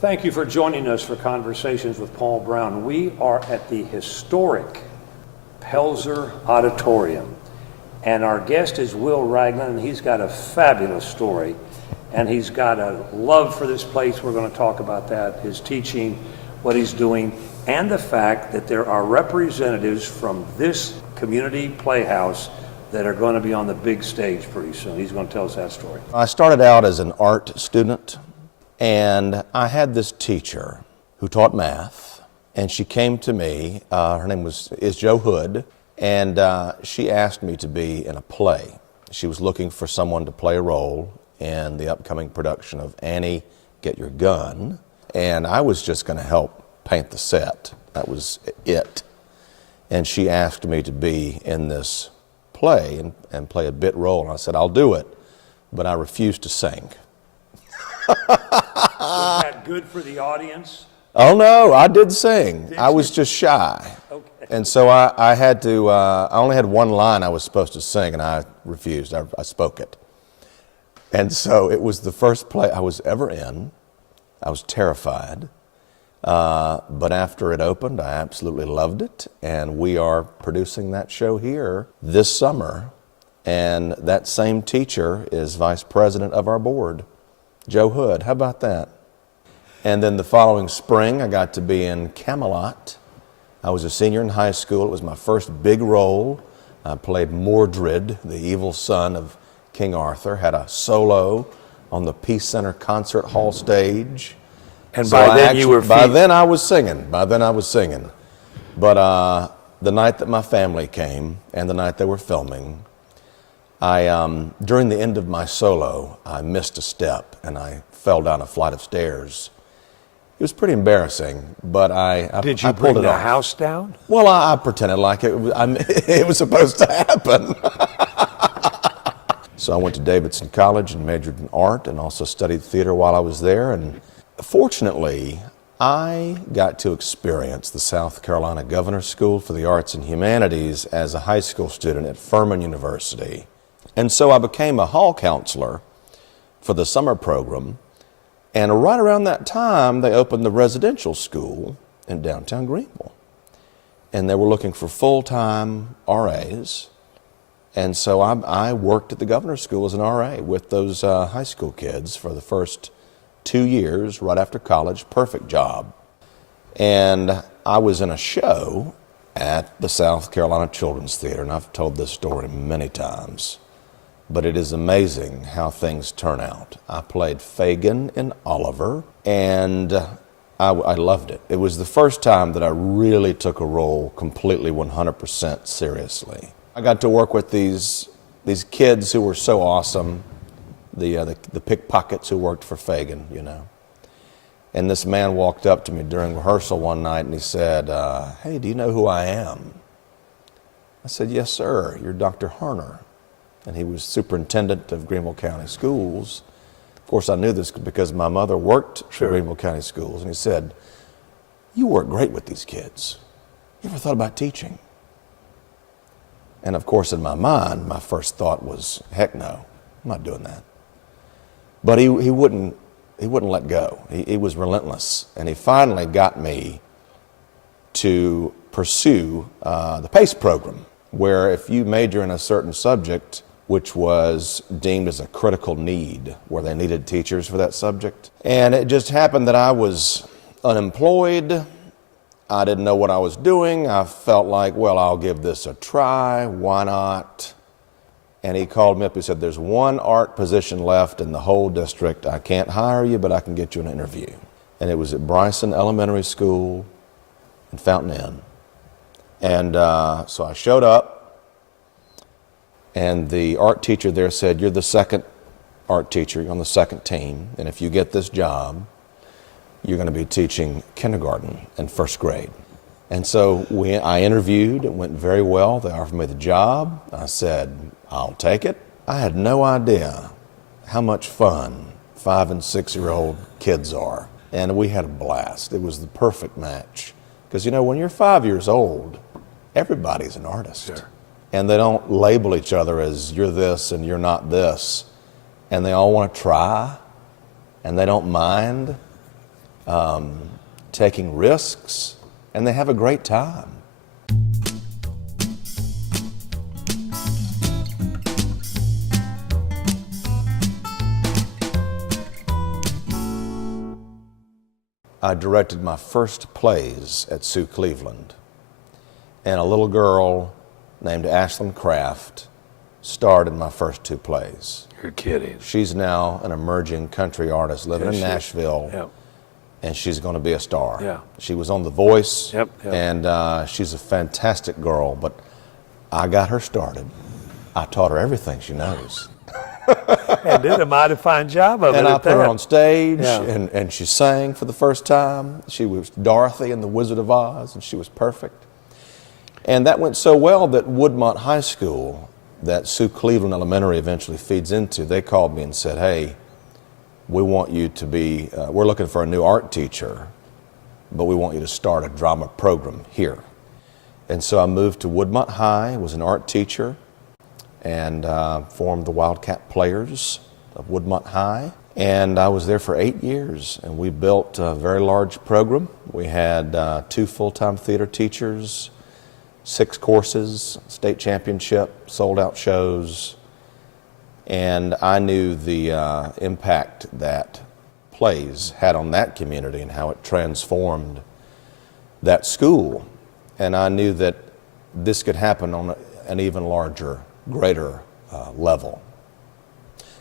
Thank you for joining us for Conversations with Paul Brown. We are at the historic Pelzer Auditorium, and our guest is Will Ragland, and he's got a fabulous story, and he's got a love for this place. We're going to talk about that, his teaching, what he's doing, and the fact that there are representatives from this community playhouse that are going to be on the big stage pretty soon. He's going to tell us that story. I started out as an art student, and I had this teacher who taught math, and she came to me. Her name is Jo Hood, and she asked me to be in a play. She was looking for someone to play a role in the upcoming production of Annie, Get Your Gun, and I was just going to help paint the set. That was it. And she asked me to be in this play and play a bit role, and I said, I'll do it, but I refused to sing. Was that good for the audience? Oh no, I did sing. I was just shy. Okay. And so I had to, I only had one line I was supposed to sing, and I refused. I spoke it. And so it was the first play I was ever in. I was terrified. But after it opened, I absolutely loved it. And we are producing that show here this summer. And that same teacher is vice president of our board, Jo Hood. How about that? And then the following spring, I got to be in Camelot. I was a senior in high school. It was my first big role. I played Mordred, the evil son of King Arthur, had a solo on the Peace Center Concert Hall stage. And so by then you were... By then I was singing. But the night that my family came and the night they were filming, during the end of my solo, I missed a step and I fell down a flight of stairs. It was pretty embarrassing, but I pulled it off. Did you bring the house down? Well, I pretended like it was supposed to happen. So I went to Davidson College and majored in art and also studied theater while I was there. And fortunately, I got to experience the South Carolina Governor's School for the Arts and Humanities as a high school student at Furman University. And so I became a hall counselor for the summer program. And right around that time, they opened the residential school in downtown Greenville. And they were looking for full-time RAs. And so I worked at the Governor's School as an RA with those high school kids for the first 2 years right after college. Perfect job. And I was in a show at the South Carolina Children's Theater, and I've told this story many times. But it is amazing how things turn out. I played Fagin in Oliver, and I loved it. It was the first time that I really took a role completely 100% seriously. I got to work with these kids who were so awesome, the pickpockets who worked for Fagin, you know. And this man walked up to me during rehearsal one night and he said, hey, do you know who I am? I said, yes, sir, you're Dr. Harner. And he was superintendent of Greenville County Schools. Of course, I knew this because my mother worked for Greenville County Schools. And he said, you work great with these kids. You ever thought about teaching? And of course, in my mind, my first thought was, heck no, I'm not doing that. But he wouldn't let go. He was relentless. And he finally got me to pursue the PACE program, where if you major in a certain subject, which was deemed as a critical need, where they needed teachers for that subject. And it just happened that I was unemployed. I didn't know what I was doing. I felt like, well, I'll give this a try. Why not? And he called me up. He said, there's one art position left in the whole district. I can't hire you, but I can get you an interview. And it was at Bryson Elementary School in Fountain Inn. And so I showed up, and the art teacher there said, you're the second art teacher, you're on the second team, and if you get this job, you're going to be teaching kindergarten and first grade. And so I interviewed, it went very well, they offered me the job, I said, I'll take it. I had no idea how much fun 5- and 6-year-old kids are, and we had a blast. It was the perfect match. Because you know, when you're 5 years old, everybody's an artist. Sure. And they don't label each other as you're this and you're not this. And they all want to try, and they don't mind. taking risks, and they have a great time. I directed my first plays at Sue Cleveland, and a little girl named Ashlyn Kraft starred in my first 2 plays. You're kidding. She's now an emerging country artist living in Yes, she is. Nashville, Yep. and she's going to be a star. Yeah. She was on The Voice, Yep. and she's a fantastic girl, but I got her started. I taught her everything she knows. And did a mighty fine job of it. And I at put her that. on stage, Yeah. and she sang for the first time. She was Dorothy in The Wizard of Oz, and she was perfect. And that went so well that Woodmont High School, that Sue Cleveland Elementary eventually feeds into, they called me and said, hey, we want you to be, we're looking for a new art teacher, but we want you to start a drama program here. And so I moved to Woodmont High, was an art teacher, and formed the Wildcat Players of Woodmont High. And I was there for 8 years, and we built a very large program. We had 2 full-time theater teachers, 6 courses, state championship, sold-out shows, and I knew the impact that plays had on that community and how it transformed that school. And I knew that this could happen on an even larger, greater level.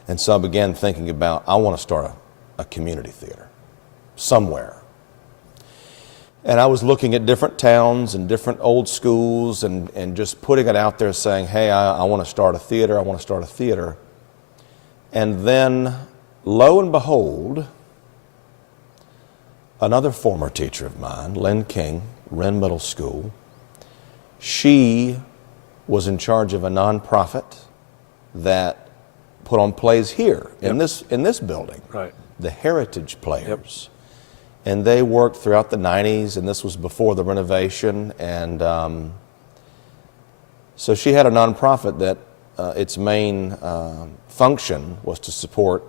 And so I began thinking about, I want to start a community theater somewhere. And I was looking at different towns and different old schools and just putting it out there saying, hey, I want to start a theater, I want to start a theater. And then, lo and behold, another former teacher of mine, Lynn King, Wren Middle School, she was in charge of a nonprofit that put on plays here in this building, Right. the Heritage Players. And they worked throughout the 90s, and this was before the renovation. And so she had a nonprofit that its main function was to support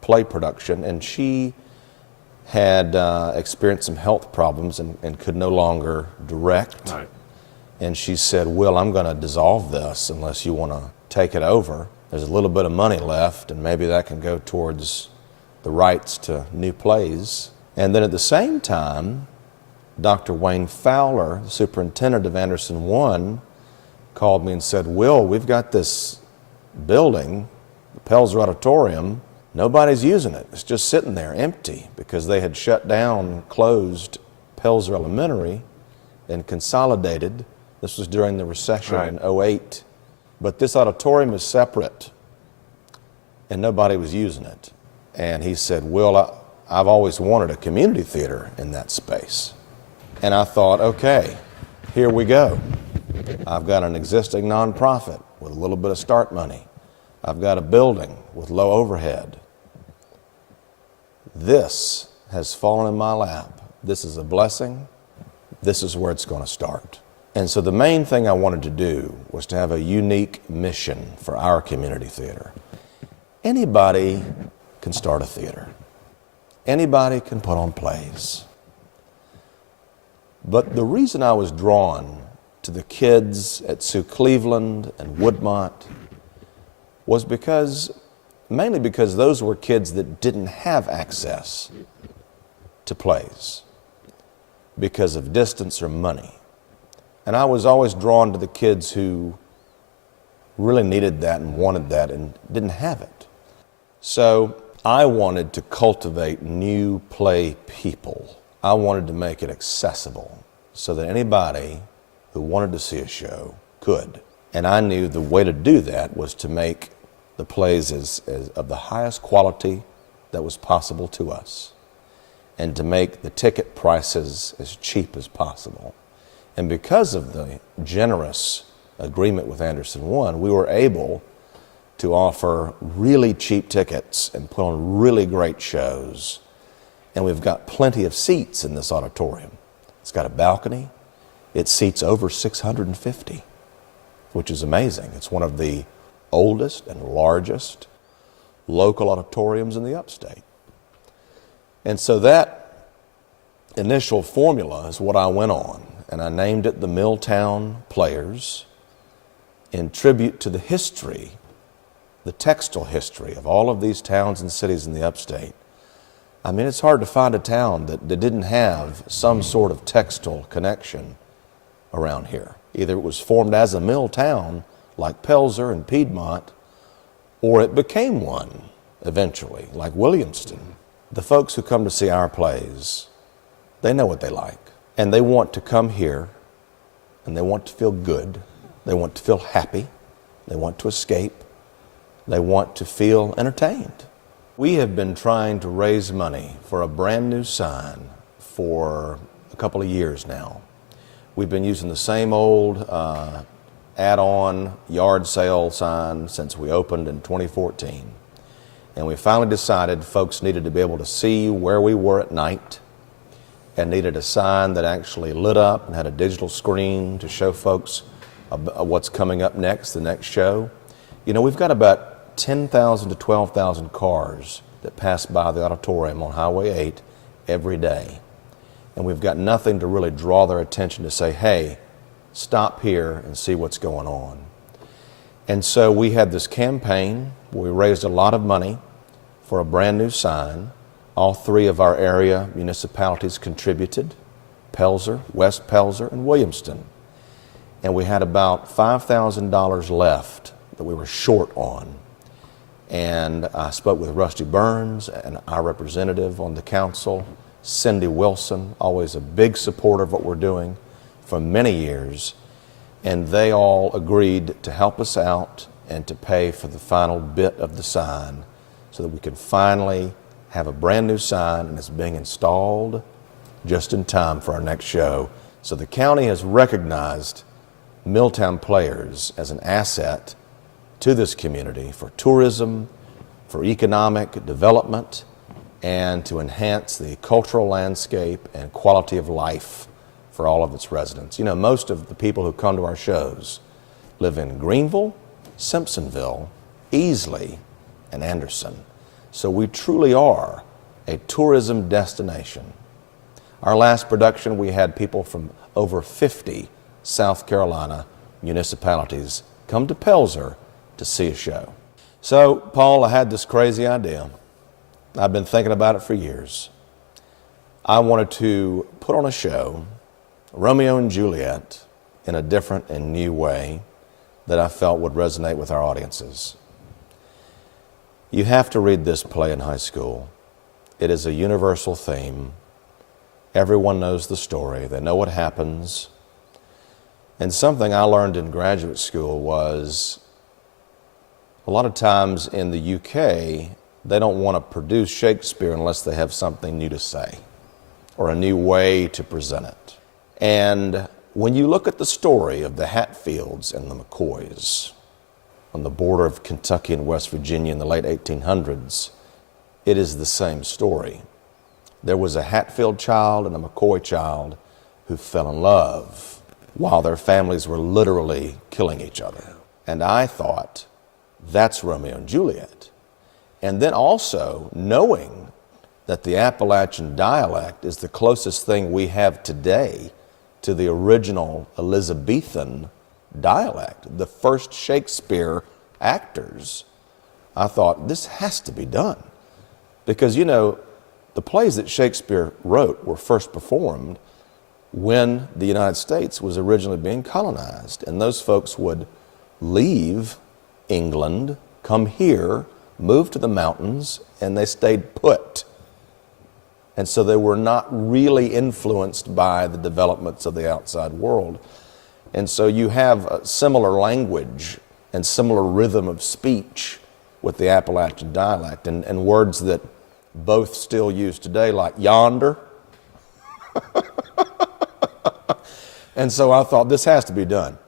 play production, and she had experienced some health problems and could no longer direct. Right. And she said, Will, I'm going to dissolve this unless you want to take it over. There's a little bit of money left, and maybe that can go towards the rights to new plays. And then at the same time, Dr. Wayne Fowler, the superintendent of Anderson 1, called me and said, Will, we've got this building, the Pelzer Auditorium, nobody's using it. It's just sitting there empty because they had shut down, closed Pelzer Elementary and consolidated. This was during the recession in 2008. But this auditorium is separate, and nobody was using it. And he said, Will, I've always wanted a community theater in that space. And I thought, okay, here we go. I've got an existing nonprofit with a little bit of start money. I've got a building with low overhead. This has fallen in my lap. This is a blessing. This is where it's going to start. And so the main thing I wanted to do was to have a unique mission for our community theater. Anybody can start a theater. Anybody can put on plays. But the reason I was drawn to the kids at Sue Cleveland and Woodmont was mainly because those were kids that didn't have access to plays because of distance or money. And I was always drawn to the kids who really needed that and wanted that and didn't have it. So I wanted to cultivate new play people. I wanted to make it accessible so that anybody who wanted to see a show could. And I knew the way to do that was to make the plays as of the highest quality that was possible to us, and to make the ticket prices as cheap as possible. And because of the generous agreement with Anderson 1, we were able to offer really cheap tickets and put on really great shows. And we've got plenty of seats in this auditorium. It's got a balcony. It seats over 650, which is amazing. It's one of the oldest and largest local auditoriums in the upstate. And so that initial formula is what I went on, and I named it the Milltown Players in tribute to the history, the textile history of all of these towns and cities in the upstate. I mean, it's hard to find a town that didn't have some sort of textile connection around here. Either it was formed as a mill town, like Pelzer and Piedmont, or it became one eventually, like Williamston. The folks who come to see our plays, they know what they like, and they want to come here, and they want to feel good, they want to feel happy, they want to escape, they want to feel entertained. We have been trying to raise money for a brand new sign for a couple of years now. We've been using the same old add-on yard sale sign since we opened in 2014. And we finally decided folks needed to be able to see where we were at night and needed a sign that actually lit up and had a digital screen to show folks what's coming up next, the next show. You know, we've got about 10,000 to 12,000 cars that pass by the auditorium on Highway 8 every day. And we've got nothing to really draw their attention to say, hey, stop here and see what's going on. And so we had this campaign where we raised a lot of money for a brand new sign. All three of our area municipalities contributed, Pelzer, West Pelzer, and Williamston. And we had about $5,000 left that we were short on. And I spoke with Rusty Burns and our representative on the council, Cindy Wilson, always a big supporter of what we're doing for many years. And they all agreed to help us out and to pay for the final bit of the sign so that we could finally have a brand new sign, and it's being installed just in time for our next show. So the county has recognized Milltown Players as an asset to this community for tourism, for economic development, and to enhance the cultural landscape and quality of life for all of its residents. You know, most of the people who come to our shows live in Greenville, Simpsonville, Easley, and Anderson. So we truly are a tourism destination. Our last production, we had people from over 50 South Carolina municipalities come to Pelzer to see a show. So, Paul, I had this crazy idea. I've been thinking about it for years. I wanted to put on a show, Romeo and Juliet, in a different and new way that I felt would resonate with our audiences. You have to read this play in high school. It is a universal theme. Everyone knows the story. They know what happens. And something I learned in graduate school was a lot of times in the UK, they don't want to produce Shakespeare unless they have something new to say or a new way to present it. And when you look at the story of the Hatfields and the McCoys on the border of Kentucky and West Virginia in the late 1800s, it is the same story. There was a Hatfield child and a McCoy child who fell in love while their families were literally killing each other. And I thought, that's Romeo and Juliet. And then also knowing that the Appalachian dialect is the closest thing we have today to the original Elizabethan dialect, the first Shakespeare actors, I thought this has to be done. Because, you know, the plays that Shakespeare wrote were first performed when the United States was originally being colonized. And those folks would leave England, come here, move to the mountains, and they stayed put. And so they were not really influenced by the developments of the outside world. And so you have a similar language and similar rhythm of speech with the Appalachian dialect, and words that both still use today, like yonder. And so I thought this has to be done.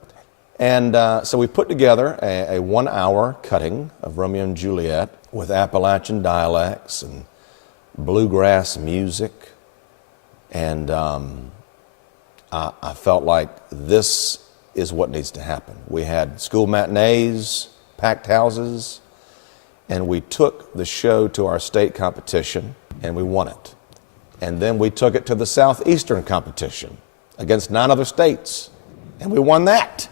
And so we put together a 1-hour cutting of Romeo and Juliet with Appalachian dialects and bluegrass music. And I felt like this is what needs to happen. We had school matinees, packed houses, and we took the show to our state competition and we won it. And then we took it to the Southeastern competition against 9 other states, and we won that.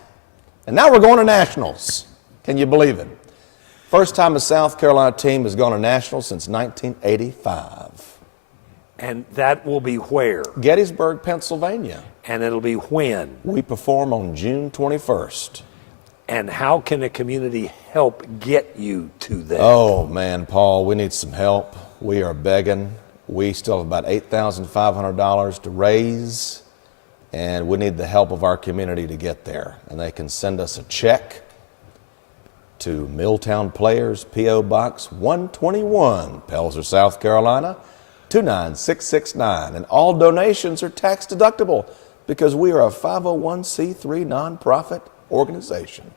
And now we're going to nationals. Can you believe it? First time a South Carolina team has gone to nationals since 1985. And that will be where? Gettysburg, Pennsylvania. And it'll be when? We perform on June 21st. And how can the community help get you to that? Oh, man, Paul, we need some help. We are begging. We still have about $8,500 to raise, and we need the help of our community to get there. And they can send us a check to Milltown Players, P.O. Box 121, Pelzer, South Carolina, 29669. And all donations are tax deductible because we are a 501c3 nonprofit organization.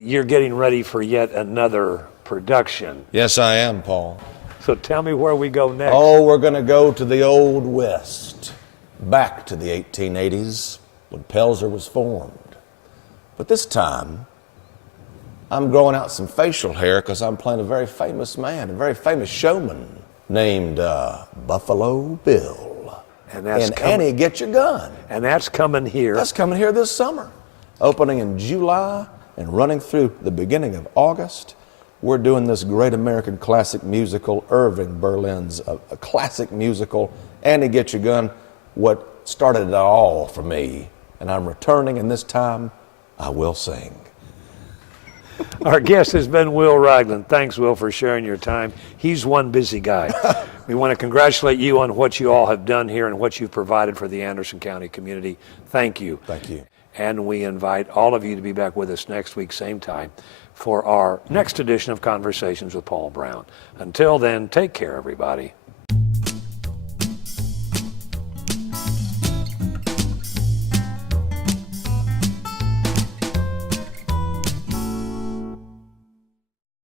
You're getting ready for yet another production. Yes, I am, Paul. So tell me where we go next. Oh, we're going to go to the Old West, back to the 1880s when Pelzer was formed. But this time, I'm growing out some facial hair because I'm playing a very famous man, a very famous showman named Buffalo Bill. And that's in Annie, Get Your Gun. And that's coming here. That's coming here this summer. Opening in July and running through the beginning of August. We're doing this great American classic musical, Irving Berlin's a classic musical, Annie, Get Your Gun, what started it all for me. And I'm returning, and this time I will sing. Our guest has been Will Ragland. Thanks, Will, for sharing your time. He's one busy guy. We want to congratulate you on what you all have done here and what you've provided for the Anderson County community. Thank you. Thank you. And we invite all of you to be back with us next week, same time, for our next edition of Conversations with Paul Brown. Until then, take care, everybody.